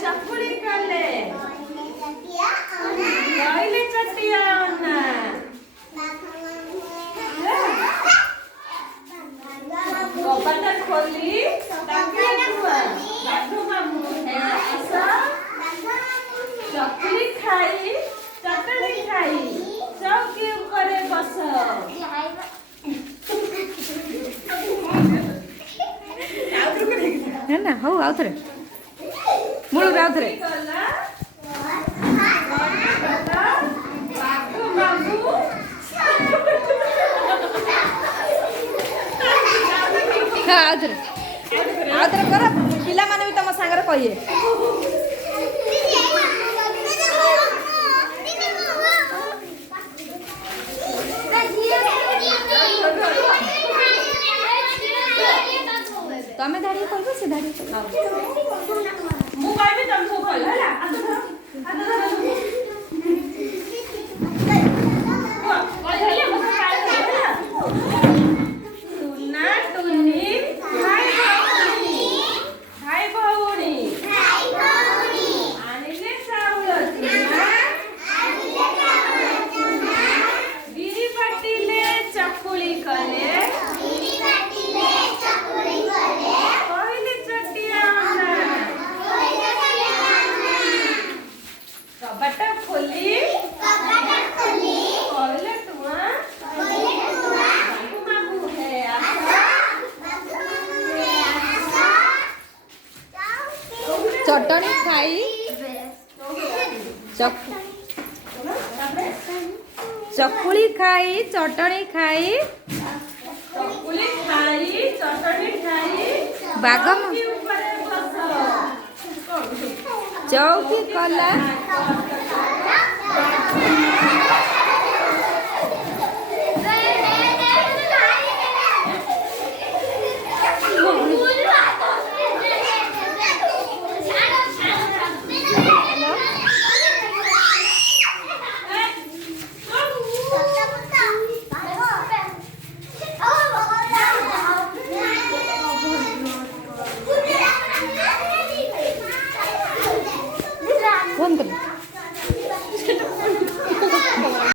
चकुली कले कहले चटिया कपड़ा खोली चकुली खाई चटनी खाई चौकी ऊपर बस है ना हो आओ थे मूल आओ थे आउथरे कर पिला माने भी तम सांगरे कहिए तमे दाड़ी कहबो से दाड़ी मु कहबे तम सब कहला होला चटनी खाई चकुली खाई चटनी खाई बागम चौकी कला